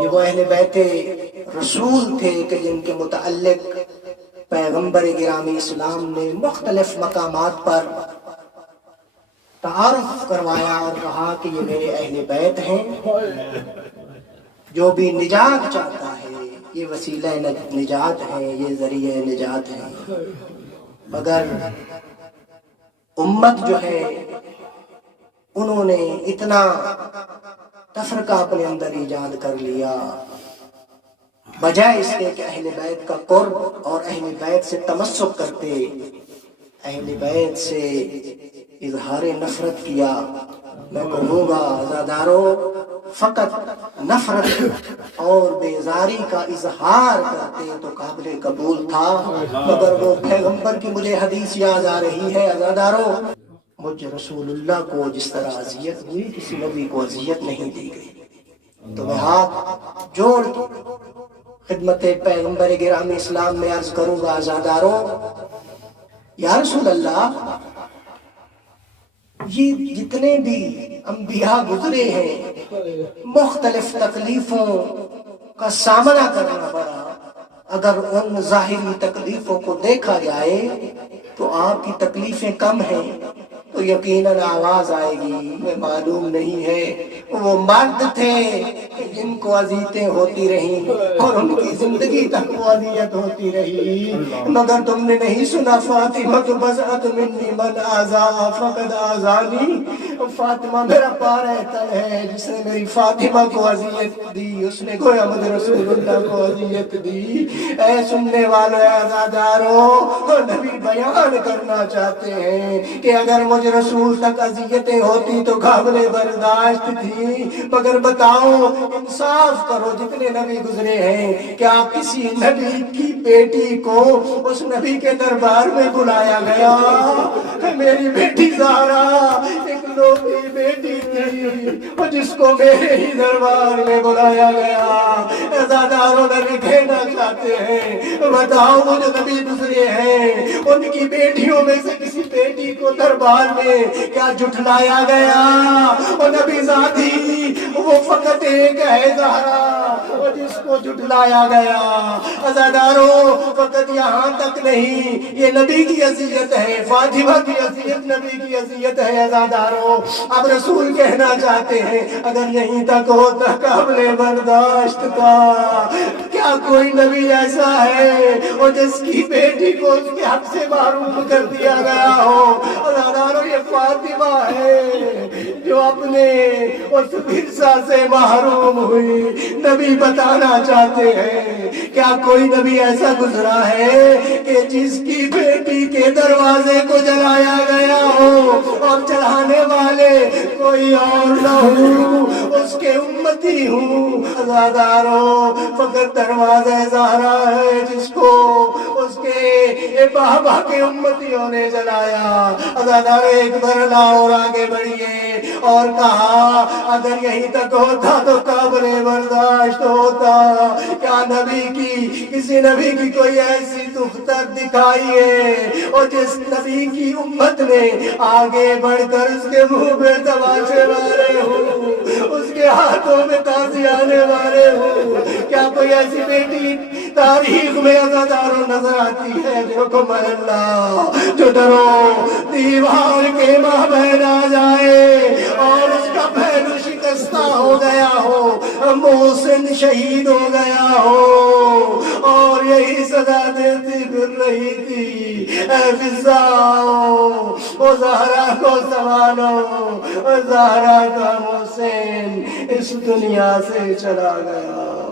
یہ وہ اہل بیت رسول تھے کہ جن کے متعلق پیغمبر گرامی اسلام نے مختلف مقامات پر تعارف کروایا اور کہا کہ یہ میرے اہل بیت ہیں، جو بھی نجات چاہتا ہے یہ وسیلہ نجات ہے، یہ ذریعہ نجات ہے۔ مگر امت جو ہے انہوں نے اتنا تفرقہ اپنے اندر ایجاد کر لیا، بجائے اس کے کہ اہل بیت کا قرب اور اہل بیت سے تمسک کرتے، اہل بیت سے اظہار نفرت کیا۔ میں کہوں گا عزادارو، فقط نفرت اور بیزاری کا اظہار کرتے تو قابل قبول تھا، مگر وہ پیغمبر کی مجھے حدیث یاد آ رہی ہے عزادارو، مجھ رسول اللہ کو جس طرح اذیت ہوئی کسی نبی کو اذیت نہیں دی گئی۔ تو میں ہاتھ جوڑ خدمت پیغمبر گرامی اسلام میں عرض کروں گا عزادارو، یا رسول اللہ، یہ جتنے بھی انبیاء گزرے ہیں مختلف تکلیفوں کا سامنا کرنا پڑا، اگر ان ظاہری تکلیفوں کو دیکھا جائے تو آپ کی تکلیفیں کم ہیں، تو یقیناً آواز آئے گی ہمیں معلوم نہیں ہے وہ مرد تھے جن کو اذیتیں ہوتی رہیں اور ان کی زندگی تک وہ اذیت ہوتی رہی، مگر تم نے نہیں سنا فاطمہ بضعۃ منی من آذاها فقد آذانی، فاطمہ میرا پارہ تن ہے، جس نے میری فاطمہ کو اذیت دی اس نے گویا مجھے رسول اللہ کو اذیت دی۔ اے سننے والے عزادارو، نبی بیان کرنا چاہتے ہیں کہ اگر مجھ رسول تک اذیتیں ہوتی تو قابل برداشت تھی، مگر بتاؤ، انصاف کرو، جتنے نبی گزرے ہیں کیا کسی نبی کی بیٹی کو اس نبی کے دربار میں بلایا گیا؟ میری بیٹی زہرا ایک لوٹی بیٹی تھی جس کو میرے ہی دربار میں بلایا گیا۔ عزاداروں نبی کہنا چاہتے ہیں، بتاؤ وہ جو نبی گزرے ہیں ان کی بیٹیوں میں سے کسی بیٹی کو دربار میں کیا جھٹلایا گیا؟ وہ نبی ذاتی وہ فقط ایک ہے زہرا جس کو جھٹلایا گیا۔ عزاداروں، فقط یہاں تک نہیں، یہ نبی کی اذیت ہے، فاطمہ کی اذیت نبی کی اذیت ہے۔ عزاداروں، اب رسول کہنا چاہتے ہیں اگر یہیں تک ہوتا قابل برداشت تھا، کیا کوئی نبی ایسا ہے اور جس کی بیٹی کو اس کے حق سے محروم کر دیا گیا ہو؟ عزاداروں، یہ فاطمہ ہے جو اپنے اس ورثہ سے محروم ہوئی۔ نبی بتانا چاہتے ہیں کیا کوئی نبی ایسا گزرا ہے کہ جس کی بیٹی کے دروازے کو جلایا گیا ہو اور چلانے والے کوئی اور نہ ہو، اس کے امتی ہوں؟ عزاداروں، فقط دروازہ زہرا ہے جس کو اس کے بابا کے امتیوں نے جلایا۔ عزادار ایک مرحلہ اور آگے بڑھیے اور کہا اگر یہیں تک ہوتا تو قابل برداشت ہوتا۔ کیا نبی کی کسی نبی کی کوئی ایسی دختر دکھائی ہے اور جس نبی کی امت نے آگے بڑھ کر اس کے منہ پہ تماشے مارے ہوں، اس کے ہاتھوں میں تازیانے مارے ہوں؟ کیا کوئی ایسی بیٹی تاریخ میں عزاداروں نظر آتی ہے؟ دیکھو اللہ، جو ڈرو دیوار کے مابین آ جائے اور اس کا پہلو شکستہ ہو گیا ہو، محسن شہید ہو گیا ہو اور یہی سزا دیتی پھر رہی تھی، اے فضاؤ وہ زہرا کو سنبھالو، زہرا کا محسن اس دنیا سے چلا گیا۔